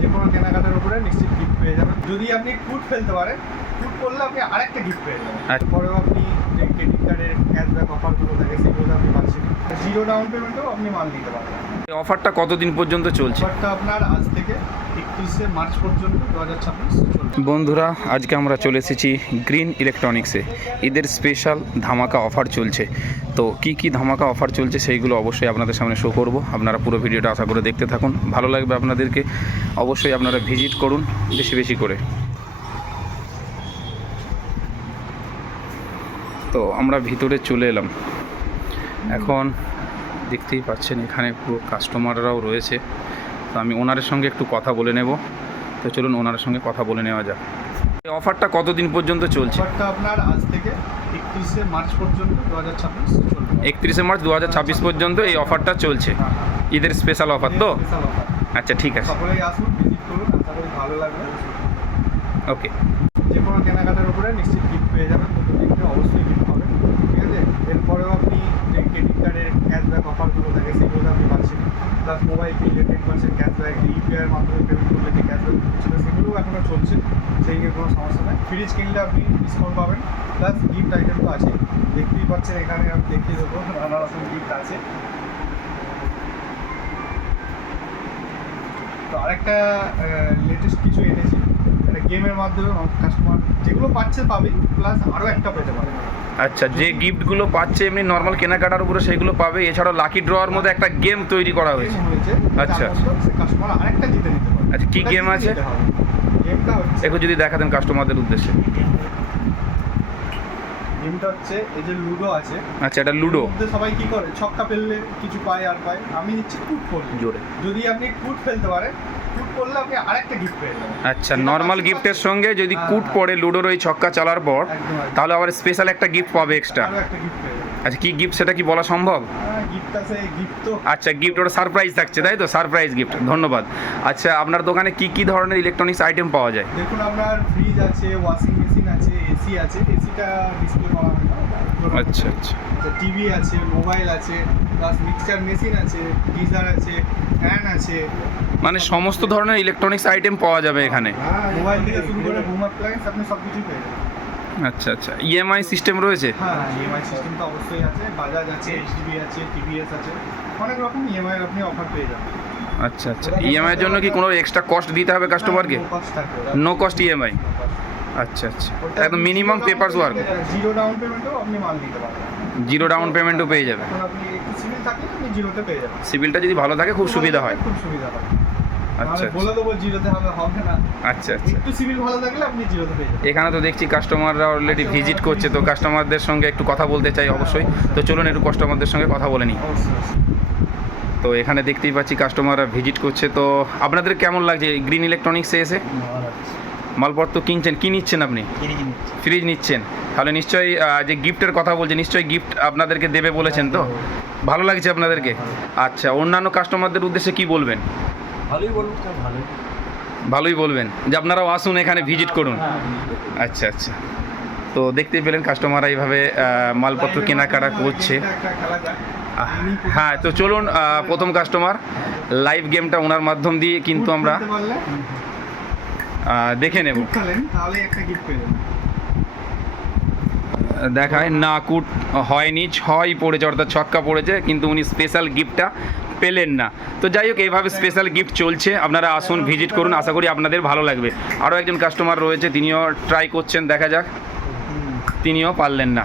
যে কোনো কেনাকাটার উপরে নিশ্চিত গিফট পেয়ে যাবেন। যদি আপনি কুট ফেলতে পারেন, কুট করলে আপনি আরেকটা গিফট পেয়ে যাবেন। তারপরেও আপনি যে ক্রেডিট কার্ডের ক্যাশব্যাক অফারগুলো থাকে সেগুলো আপনি পাচ্ছেন। জিরো ডাউন পেমেন্টেও আপনি মাল নিতে পারবেন। এই অফারটা কতদিন পর্যন্ত চলছে? অফারটা আপনার আজ থেকে 31শে মার্চ পর্যন্ত 2026 চলবে। বন্ধুরা, আজকে আমরা চলে এসেছি গ্রিন ইলেকট্রনিক্সে। ঈদের স্পেশাল ধামাকা অফার চলছে। তো কি ধামাকা অফার চলছে সেইগুলো অবশ্যই আপনাদের সামনে শো করব। আপনারা পুরো ভিডিওটা আশা করে দেখতে থাকুন, ভালো লাগবে আপনাদেরকে। অবশ্যই আপনারা ভিজিট করুন বেশি বেশি করে। তো আমরা ভিতরে চলে এলাম। এখন দেখতেই পাচ্ছেন এখানে পুরো কাস্টমাররাও রয়েছে। তো আমি ওনারের সঙ্গে একটু কথা বলে নেব। তো চলুন ওনার সঙ্গে কথা বলে নেওয়া যাক। এই অফারটা কতদিন পর্যন্ত চলছে? অফারটা আপনার আজ থেকে 31শে মার্চ পর্যন্ত 2026 চলবে। 31শে মার্চ 2026 পর্যন্ত এই অফারটা চলছে। ঈদের স্পেশাল অফার তো? Special offer. আচ্ছা, ঠিক আছে, সকলেই আসুন, ভিজিট করুন, আশা করি ভালো লাগবে। ওকে। যে কোনো কেনাকাটার উপরে নিশ্চিত গিফট পেয়ে যাবেন, নতুন গিফটে অবশ্যই গিফট পাবেন, ঠিক আছে। এরপরেও আপনি যে ক্রেডিট কার্ডের ক্যাশব্যাক অফারগুলো থাকে সেগুলো আপনি পাচ্ছেন। প্লাস মোবাইল কিনলে 10% ক্যাশব্যাক, ইউপিআইয়ের মাধ্যমে পেমেন্ট করলে যে ক্যাশব্যাক ছিল সেগুলোও এখনও চলছে, সেই নিয়ে কোনো সমস্যা নেই। ফ্রিজ কিনলে আপনি ডিসকাউন্ট পাবেন, প্লাস গিফট আইটেম তো আছে, দেখতেই পাচ্ছেন এখানে আমি দেখিয়ে দেবো নানা রকম গিফট আছে। তো আরেকটা লেটেস্ট কিছু এনেছি, একটা গেমের মাধ্যমে কাস্টমার যেগুলো পাচ্ছে পাবে, প্লাস আরও একটা পেতে পারে। আচ্ছা, যে গিফটগুলো পাচ্ছে এমনি নর্মাল কেনাকাটার উপরে সেগুলো পাবে, এছাড়াও লাকি ড্রয়ার মধ্যে একটা গেম তৈরি করা হয়েছে। আচ্ছা, কাস্টমার আরেকটা জিতে নিতে পারে। আচ্ছা, কি গেম আছে গেমটা হচ্ছে, একটু যদি দেখাতেন কাস্টমারদের উদ্দেশ্যে। গেমটা হচ্ছে এই যে লুডো আছে। আচ্ছা, এটা লুডো। সবাই কি করে, ছক্কা ফেললে কিছু পায় আর পায়, আমি নিচ্ছি কুট ফেললে। জোরে যদি আপনি কুট ফেলতে পারেন, কুট করলে আপনি আরেকটা গিফট পেয়ে যাবেন। আচ্ছা, নর্মাল গিফটের সঙ্গে যদি কুট পড়ে লুডোর ওই ছক্কা চালার পর, তাহলে আবার স্পেশাল একটা গিফট পাবে এক্সট্রা। আরও একটা গিফট পেয়ে যাবেন। আচ্ছা, কি গিফট সেটা কি বলা সম্ভব? গিফট আছে, গিফট তো আচ্ছা, গিফট ওটা সারপ্রাইজ থাকছে, তাই তো? সারপ্রাইজ গিফট, ধন্যবাদ। আচ্ছা, আপনার দোকানে কি ধরনের ইলেকট্রনিক্স আইটেম পাওয়া যায়? দেখুন, আপনার ফ্রিজ আছে, ওয়াশিং মেশিন আছে, এসি আছে, এসিটা ডিসপ্লে করা হয় না। আচ্ছা আচ্ছা, টিভি আছে, মোবাইল আছে, প্লাস মিক্সচার মেশিন আছে, গিজার আছে, ফ্যান আছে, মানে সমস্ত ধরনের ইলেকট্রনিক্স আইটেম পাওয়া যাবে এখানে। মোবাইল থেকে শুরু করে হোম অ্যাপ্লায়েন্স আপনি সব কিছুই পেয়ে যাবেন। আচ্ছা আচ্ছা, ইএমআই সিস্টেম রয়েছে? হ্যাঁ, ইএমআই সিস্টেম তো অবশ্যই আছে। বাজাজ আছে, এইচডিবি আছে, টিভিএস আছে, অনেক রকম ইএমআই আপনি অফার পেয়ে যাবেন। আচ্ছা আচ্ছা, ইএমআই এর জন্য কি কোনো এক্সট্রা কস্ট দিতে হবে কাস্টমারকে? No cost EMI? আচ্ছা আচ্ছা, একদম minimum papers work. Zero down পেমেন্টেও আপনি মাল নিতে পারবেন। জিরো ডাউন পেমেন্টও পেয়ে যাবে। এখন আপনি একটু সিভিল থাকলে আপনি জিরোতে পেয়ে যাবেন। সিভিলটা যদি ভালো থাকে খুব সুবিধা হয়। খুব সুবিধা হয়। আচ্ছা আমি বলে দেবো জিরোতে হবে না। আচ্ছা আচ্ছা, একটু সিভিল ভালো থাকলে আপনি জিরোতে পেয়ে যাবেন। এখানে তো দেখছি কাস্টমাররা অলরেডি ভিজিট করছে, তো কাস্টমারদের সঙ্গে একটু কথা বলতে চাই অবশ্যই। তো চলুন একটু কাস্টমারদের সঙ্গে কথা বলে নিই। তো এখানে দেখতেই পাচ্ছি কাস্টমাররা ভিজিট করছে। তো আপনাদের কেমন লাগছে গ্রিন ইলেকট্রনিক্সে এসে? মালপত্র কিনছেন, কি নিচ্ছেন আপনি? ফ্রিজ নিচ্ছেন, তাহলে নিশ্চয়ই যে গিফটের কথা বলছে নিশ্চয়ই গিফট আপনাদেরকে দেবে বলেছেন, তো ভালো লাগছে আপনাদেরকে? আচ্ছা, অন্যান্য কাস্টমারদের উদ্দেশ্যে কি বলবেন? ভালোই বলবেন যে আপনারাও আসুন, এখানে ভিজিট করুন। আচ্ছা আচ্ছা, তো দেখতেই পেলেন কাস্টমাররা এইভাবে মালপত্র কেনাকাটা করছে। হ্যাঁ, তো চলুন প্রথম কাস্টমার লাইভ গেমটা ওনার মাধ্যম দিয়ে কিন্তু আমরা দেখে নেব। দেখায় না, কুট হয়নি, ছয় পড়েছে, অর্থাৎ ছক্কা পড়েছে, কিন্তু উনি স্পেশাল গিফটটা পেলেন না। তো যাই হোক, এইভাবে স্পেশাল গিফট চলছে, আপনারা আসুন, ভিজিট করুন, আশা করি আপনাদের ভালো লাগবে। আরও একজন কাস্টমার রয়েছে, তিনিও ট্রাই করছেন, দেখা যাক, তিনিও পারলেন না।